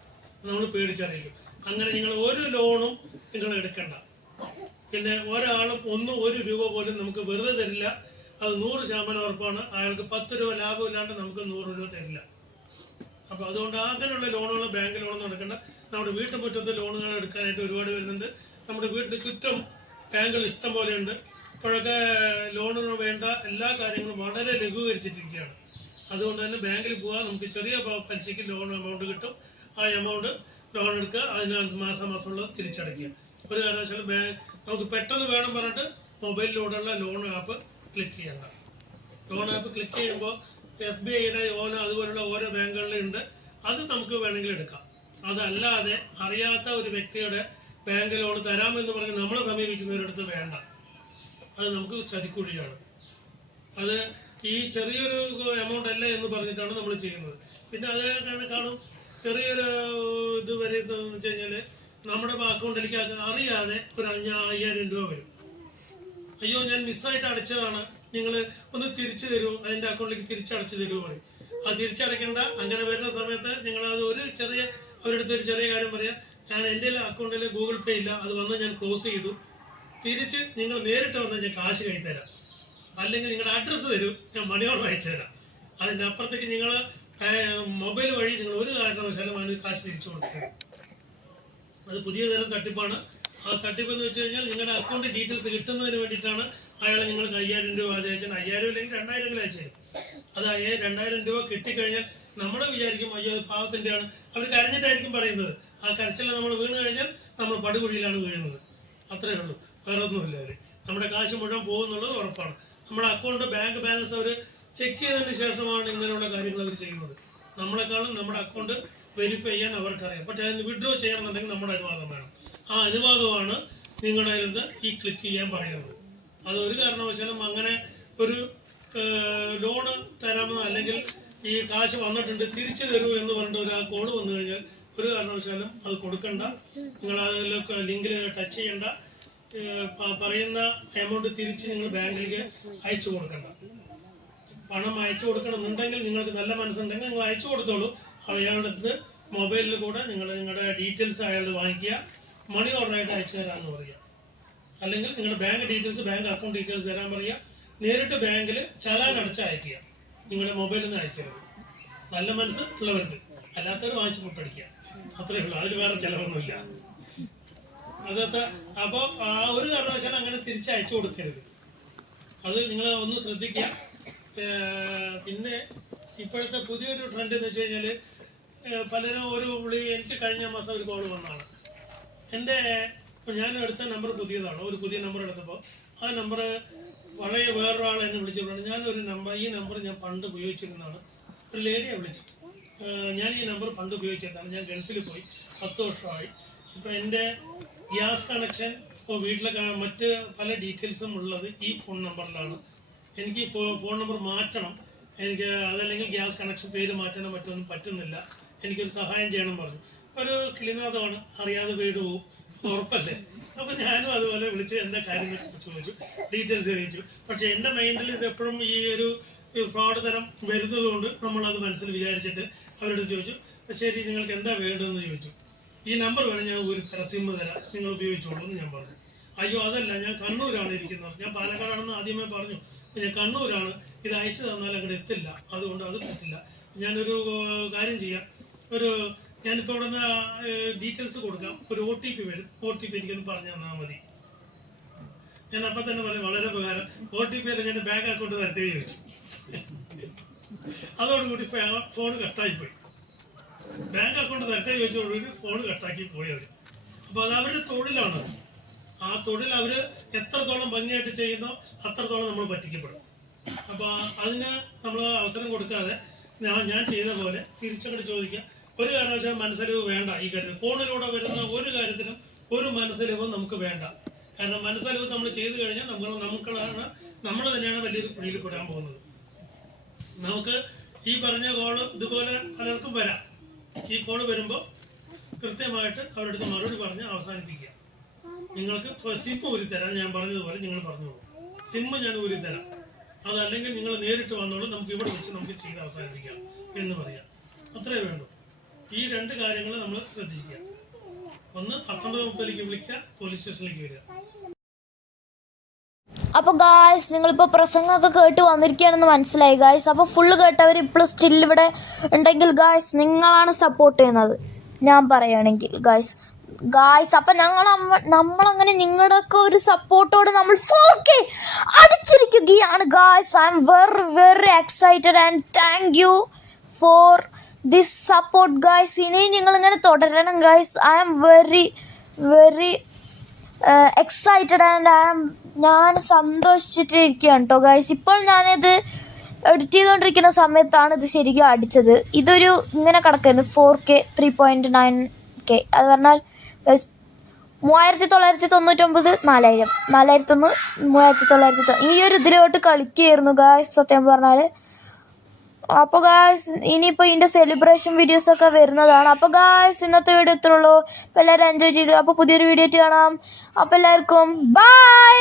നമ്മൾ പേടിച്ചറിയിക്കും. അങ്ങനെ നിങ്ങൾ ഒരു ലോണും നിങ്ങൾ എടുക്കണ്ട. പിന്നെ ഒരാളും ഒന്നും ഒരു രൂപ പോലും നമുക്ക് വെറുതെ തരില്ല. അത് നൂറ് ശതമാനം ഉറപ്പാണ്. അയാൾക്ക് പത്ത് രൂപ ലാഭം ഇല്ലാണ്ട് നമുക്ക് നൂറ് രൂപ തരില്ല. അപ്പൊ അതുകൊണ്ട് അങ്ങനെയുള്ള ലോണുകൾ ബാങ്ക് ലോണൊന്നും എടുക്കണ്ട. നമ്മുടെ വീട്ടു വീട്ടുമുറ്റത്ത് ലോണുകൾ എടുക്കാനായിട്ട് ഒരുപാട് വരുന്നുണ്ട്. നമ്മുടെ വീടിന് ചുറ്റും ബാങ്കുകൾ ഇഷ്ടം പോലെയുണ്ട്. ഇപ്പോഴൊക്കെ ലോണുകൾ വേണ്ട എല്ലാ കാര്യങ്ങളും വളരെ ലഘൂകരിച്ചിട്ടിരിക്കുകയാണ്. അതുകൊണ്ട് തന്നെ ബാങ്കിൽ പോകാൻ നമുക്ക് ചെറിയ പലിശയ്ക്ക് ലോൺ എമൗണ്ട് കിട്ടും. ആ എമൗണ്ട് ലോൺ എടുക്കുക അതിനകത്ത് മാസം മാസമുള്ളത് തിരിച്ചടയ്ക്കുക. ഒരു കാരണവശാലും ബാങ്ക് നമുക്ക് പെട്ടെന്ന് വേണം പറഞ്ഞിട്ട് മൊബൈലിലൂടെയുള്ള ലോൺ ആപ്പ് ക്ലിക്ക് ചെയ്യണ്ട. ലോൺ ആപ്പ് ക്ലിക്ക് ചെയ്യുമ്പോൾ എസ് ബി ഐയുടെ ഓന അതുപോലുള്ള ഓരോ ബാങ്കുകളിലുണ്ട് അത് നമുക്ക് വേണമെങ്കിൽ എടുക്കാം. അതല്ലാതെ അറിയാത്ത ഒരു വ്യക്തിയുടെ ബാങ്ക് ലോൺ തരാമെന്ന് പറഞ്ഞ് നമ്മളെ സമീപിക്കുന്നവരടുത്ത് വേണ്ട. അത് നമുക്ക് ചതിക്കുഴിയാണ്. അത് ഈ ചെറിയൊരു എമൗണ്ട് അല്ല എന്ന് പറഞ്ഞിട്ടാണ് നമ്മൾ ചെയ്യുന്നത്. പിന്നെ അത് കാണും ചെറിയൊരു ഇത് വരുന്നത് വെച്ച് കഴിഞ്ഞാൽ നമ്മുടെ അക്കൗണ്ടിലേക്ക് അറിയാതെ ഒരു അഞ്ഞാ അയ്യായിരം രൂപ വരും. അയ്യോ ഞാൻ മിസ്സായിട്ട് അടച്ചതാണ്. നിങ്ങൾ ഒന്ന് തിരിച്ചു തരൂ അതിന്റെ അക്കൗണ്ടിലേക്ക് തിരിച്ചടച്ചു തരുമോ പറയും. അത് തിരിച്ചടയ്ക്കേണ്ട. അങ്ങനെ വരുന്ന സമയത്ത് നിങ്ങൾ അത് ഒരു ചെറിയ അവരുടെ ഒരു ചെറിയ കാര്യം പറയാം. ഞാൻ എന്റെ അക്കൗണ്ടിൽ ഗൂഗിൾ പേ ഇല്ല. അത് വന്ന് ഞാൻ ക്ലോസ് ചെയ്തു. തിരിച്ച് നിങ്ങൾ നേരിട്ട് വന്ന് ഞാൻ കാശ് കൈ തരാം. അല്ലെങ്കിൽ നിങ്ങളുടെ അഡ്രസ്സ് തരും. ഞാൻ മണി ഓർഡർ അയച്ചു തരാം. അതിന്റെ അപ്പുറത്തേക്ക് നിങ്ങൾ മൊബൈൽ വഴി നിങ്ങൾ ഒരു കാരണവശാലും അതിന് കാശ് തിരിച്ചു കൊടുക്കുക അത് പുതിയ തരം തട്ടിപ്പാണ്. ആ തട്ടിപ്പ് എന്ന് വെച്ച് കഴിഞ്ഞാൽ നിങ്ങളുടെ അക്കൗണ്ട് ഡീറ്റെയിൽസ് കിട്ടുന്നതിന് വേണ്ടിയിട്ടാണ് അയാൾ നിങ്ങൾക്ക് അയ്യായിരം രൂപ അത് അയച്ചാൽ അയ്യായിരം അല്ലെങ്കിൽ രണ്ടായിരം രൂപ അയച്ചു അത് അയ്യായിരം രണ്ടായിരം രൂപ കിട്ടിക്കഴിഞ്ഞാൽ നമ്മൾ വിചാരിക്കും അയ്യോ പാവത്തിന്റെയാണ് അവർ കരഞ്ഞിട്ടായിരിക്കും പറയുന്നത്. ആ കരച്ചിൽ നമ്മൾ വീണ് കഴിഞ്ഞാൽ നമ്മൾ പടുകുഴിയിലാണ് വീഴുന്നത്. അത്രേ ഉള്ളൂ. വേറെ ഒന്നുമില്ല അവർ നമ്മുടെ കാശ് മുഴുവൻ പോകുന്നുള്ളത് ഉറപ്പാണ്. നമ്മുടെ അക്കൗണ്ട് ബാങ്ക് ബാലൻസ് അവർ ചെക്ക് ചെയ്തതിന് ശേഷമാണ് ഇങ്ങനെയുള്ള കാര്യങ്ങൾ അവർ ചെയ്യുന്നത്. നമ്മളെക്കാളും നമ്മുടെ അക്കൗണ്ട് വെരിഫൈ ചെയ്യാൻ അവർക്കറിയാം. പക്ഷേ അതിന് വിഡ്രോ ചെയ്യണമെന്നുണ്ടെങ്കിൽ നമ്മുടെ അനുവാദം വേണം. ആ അനുവാദമാണ് നിങ്ങളുടെ കയ്യിൽ ഈ ക്ലിക്ക് ചെയ്യാൻ പറയുന്നത്. അത് ഒരു കാരണവശാലും അങ്ങനെ ഒരു ലോണ് തരാമെന്ന് അല്ലെങ്കിൽ ഈ കാശ് വന്നിട്ടുണ്ട് തിരിച്ചു തരൂ എന്ന് പറഞ്ഞിട്ട് ഒരാൾ കോൾ വന്നു കഴിഞ്ഞാൽ ഒരു കാരണവശാലും അത് കൊടുക്കണ്ട. നിങ്ങൾ അതിലൊക്കെ ലിങ്കിൽ ടച്ച് ചെയ്യണ്ട. പറയുന്ന എമൗണ്ട് തിരിച്ച് നിങ്ങൾ ബാങ്കിലേക്ക് അയച്ചു കൊടുക്കണ്ട. പണം അയച്ചു കൊടുക്കണമെന്നുണ്ടെങ്കിൽ നിങ്ങൾക്ക് നല്ല മനസ്സുണ്ടെങ്കിൽ നിങ്ങൾ അയച്ചു കൊടുത്തോളൂ. അയാളുടെ അടുത്ത് മൊബൈലിൽ കൂടെ നിങ്ങൾ നിങ്ങളുടെ ഡീറ്റെയിൽസ് അയാൾ വാങ്ങിക്കുക. മണി ഓർഡറായിട്ട് അയച്ചു തരാമെന്ന് പറയുക. അല്ലെങ്കിൽ നിങ്ങളുടെ bank details bank account details തരാൻ പറയുക. നേരിട്ട് ബാങ്കിൽ ചലാൻ അടച്ച് അയക്കുക. നിങ്ങളുടെ മൊബൈലിൽ നിന്ന് അയക്കരുത്. നല്ല മനസ്സ് ഉള്ളവർക്ക് അല്ലാത്തവർ വാങ്ങിച്ച് പുട്ടടിക്കുക അത്രേ ഉള്ളൂ. അതിൽ വേറെ ചിലവൊന്നുമില്ല. അതത്തെ അപ്പോൾ ആ ഒരു കാരണവശാലും അങ്ങനെ തിരിച്ചയച്ചു കൊടുക്കരുത്. അത് നിങ്ങൾ ഒന്ന് ശ്രദ്ധിക്കുക. പിന്നെ ഇപ്പോഴത്തെ പുതിയൊരു ട്രെൻഡ് എന്ന് വെച്ച് കഴിഞ്ഞാൽ പലരും ഒരു വിളി എനിക്ക് കഴിഞ്ഞ മാസം ഒരു കോൾ വന്നതാണ്. എന്റെ ഞാൻ എടുത്ത നമ്പർ പുതിയതാണ്. ഒരു പുതിയ നമ്പർ എടുത്തപ്പോൾ ആ നമ്പർ വളരെ വേറൊരാൾ എന്നെ വിളിച്ചപ്പോഴാണ് ഞാനൊരു നമ്പർ ഈ നമ്പർ ഞാൻ പണ്ട് ഉപയോഗിച്ചിരുന്നതാണ്. ഒരു ലേഡിയെ വിളിച്ചു. ഞാൻ ഈ നമ്പർ പണ്ട് ഉപയോഗിച്ചിരുന്നതാണ്. ഞാൻ ഗൾഫിൽ പോയി പത്ത് വർഷമായി. ഇപ്പം എന്റെ ഗ്യാസ് കണക്ഷൻ ഇപ്പോൾ വീട്ടിലെ മറ്റ് പല ഡീറ്റെയിൽസും ഉള്ളത് ഈ ഫോൺ നമ്പറിലാണ് എനിക്ക് ഫോൺ നമ്പർ മാറ്റണം. എനിക്ക് അതല്ലെങ്കിൽ ഗ്യാസ് കണക്ഷൻ പേര് മാറ്റാനോ മറ്റൊന്നും പറ്റുന്നില്ല. എനിക്കൊരു സഹായം ചെയ്യണം പറഞ്ഞു. ഒരു കിളിനാഥമാണ്. അറിയാതെ വീട് പോകും ഉറപ്പല്ലേ? അപ്പൊ ഞാനും അതുപോലെ വിളിച്ചു എന്താ കാര്യങ്ങൾ ചോദിച്ചു. ഡീറ്റെയിൽസ് ചോദിച്ചു പക്ഷെ എന്റെ മൈൻഡിൽ ഇത് എപ്പോഴും ഈ ഒരു ഫ്രോഡ് തരം വരുന്നത് കൊണ്ട് നമ്മളത് മനസ്സിൽ വിചാരിച്ചിട്ട് അവരോട് ചോദിച്ചു. ശരി നിങ്ങൾക്ക് എന്താ വേണ്ടതെന്ന് ചോദിച്ചു. ഈ നമ്പർ വേണം ഞാൻ ഒരു തര സിം തരാം. നിങ്ങൾ ഉപയോഗിച്ചോളൂ എന്ന് ഞാൻ പറഞ്ഞു. അയ്യോ അതല്ല ഞാൻ കണ്ണൂരാണ് ഇരിക്കുന്നത്. ഞാൻ പാലക്കാടാണെന്ന് ആദ്യമേ പറഞ്ഞു. ഞാൻ കണ്ണൂരാണ്. ഇത് അയച്ചു തന്നാൽ അങ്ങോട്ട് എത്തില്ല. അതുകൊണ്ട് അത് പറ്റില്ല. ഞാനൊരു കാര്യം ചെയ്യാം. ഒരു ഞാനിപ്പോൾ ഇവിടെ നിന്ന് ഡീറ്റെയിൽസ് കൊടുക്കാം. ഒരു ഒ ടി പി വരും. ഒ ടി പി എനിക്കൊന്ന് പറഞ്ഞു തന്നാൽ മതി. ഞാൻ അപ്പൊ തന്നെ പറഞ്ഞു വളരെ ഉപകാരം. ഒ ടി പി അല്ല ഞാൻ ബാങ്ക് അക്കൗണ്ട് തരട്ടെ ചോദിച്ചു. അതോടുകൂടി ഫോൺ കട്ടായി പോയി. ബാങ്ക് അക്കൗണ്ട് തരട്ടെ ചോദിച്ചതോടുകൂടി ഫോൺ കട്ടാക്കി പോയി അവർ അപ്പോൾ അത് അവരുടെ തൊഴിലാണ്. ആ തൊഴിൽ അവർ എത്രത്തോളം ഭംഗിയായിട്ട് ചെയ്യുന്നോ അത്രത്തോളം നമ്മൾ പറ്റിക്കപ്പെടും. അപ്പോൾ അതിന് നമ്മൾ അവസരം കൊടുക്കാതെ ഞാൻ ഞാൻ ചെയ്ത പോലെ തിരിച്ചങ്ങോട്ട് ചോദിക്കുക ഒരു കാരണവശാലും മനസ്സലിവ് വേണ്ട ഈ കാര്യത്തിൽ. ഫോണിലൂടെ വരുന്ന ഒരു കാര്യത്തിനും ഒരു മനസ്സലിവും നമുക്ക് വേണ്ട. കാരണം മനസ്സലിവ് നമ്മൾ ചെയ്തു കഴിഞ്ഞാൽ നമ്മൾ നമുക്കാണ് നമ്മൾ തന്നെയാണ് വലിയൊരു പിടിയിൽ പെടാൻ പോകുന്നത്. നമുക്ക് ഈ പറഞ്ഞ കോൾ ഇതുപോലെ പലർക്കും വരാം. ഈ കോൾ വരുമ്പോൾ കൃത്യമായിട്ട് അവരുടെ അടുത്ത് മറുപടി പറഞ്ഞ് അവസാനിപ്പിക്കുക നിങ്ങൾക്ക് സിം ഊരി തരാം ഞാൻ പറഞ്ഞതുപോലെ നിങ്ങൾ പറഞ്ഞോളൂ സിം ഞാൻ ഊരി തരാം അതല്ലെങ്കിൽ നിങ്ങൾ നേരിട്ട് വന്നോളൂ. നമുക്ക് ഇവിടെ വെച്ച് നമുക്ക് ചെയ്ത് അവസാനിപ്പിക്കാം എന്ന് പറയാം. അത്രേ വേണ്ടൂ ഈ രണ്ട് കാര്യങ്ങൾ നമ്മൾ ശ്രദ്ധിക്കുക ഒന്ന് പത്തൊമ്പത് മുപ്പതിലേക്ക് വിളിക്കുക പോലീസ് സ്റ്റേഷനിലേക്ക് വരിക. അപ്പോൾ ഗായ്സ് നിങ്ങളിപ്പോൾ പ്രസംഗമൊക്കെ കേട്ട് വന്നിരിക്കുകയാണെന്ന് മനസ്സിലായി. ഗായ്സ് അപ്പോൾ ഫുള്ള് കേട്ടവർ ഇപ്പോഴും സ്റ്റിൽ ഇവിടെ ഉണ്ടെങ്കിൽ ഗായ്സ് നിങ്ങളാണ് സപ്പോർട്ട് ചെയ്യുന്നത്. ഞാൻ പറയുകയാണെങ്കിൽ ഗായ്സ് ഗായ്സ് അപ്പം ഞങ്ങൾ നമ്മളങ്ങനെ നിങ്ങളുടെയൊക്കെ ഒരു സപ്പോർട്ടോട് നമ്മൾ അടിച്ചിരിക്കുകയാണ് guys I'm very very excited and thank you for this support guys ഇനി നിങ്ങളിങ്ങനെ തുടരണം guys I am very very excited and I am ഞാൻ സന്തോഷിച്ചിട്ടിരിക്കുകയാണ് കേട്ടോ ഗായ്സ് ഇപ്പോൾ ഞാനിത് എഡിറ്റ് ചെയ്തുകൊണ്ടിരിക്കുന്ന സമയത്താണ് ഇത് ശരിക്കും അടിച്ചത്. ഇതൊരു ഇങ്ങനെ കിടക്കുന്നത് four K three point nine K അത് പറഞ്ഞാൽ മൂവായിരത്തി തൊള്ളായിരത്തി തൊണ്ണൂറ്റൊമ്പത് നാലായിരം. നാലായിരത്തി ഒന്ന് മൂവായിരത്തി തൊള്ളായിരത്തി ഈ ഒരു ഇതിലോട്ട് കളിക്കുകയായിരുന്നു ഗായ്സ് സത്യം പറഞ്ഞാൽ അപ്പോൾ ഗായ്സ് ഇനിയിപ്പോൾ ഇതിന്റെ സെലിബ്രേഷൻ വീഡിയോസ് ഒക്കെ വരുന്നതാണ്. അപ്പോൾ ഗായ്സ് ഇന്നത്തെ വീഡിയോ ഇത്രയുള്ളൂ അപ്പോൾ എല്ലാവരും എൻജോയ് ചെയ്തു. അപ്പോൾ പുതിയൊരു വീഡിയോ കാണാം. അപ്പോൾ എല്ലാവർക്കും ബൈ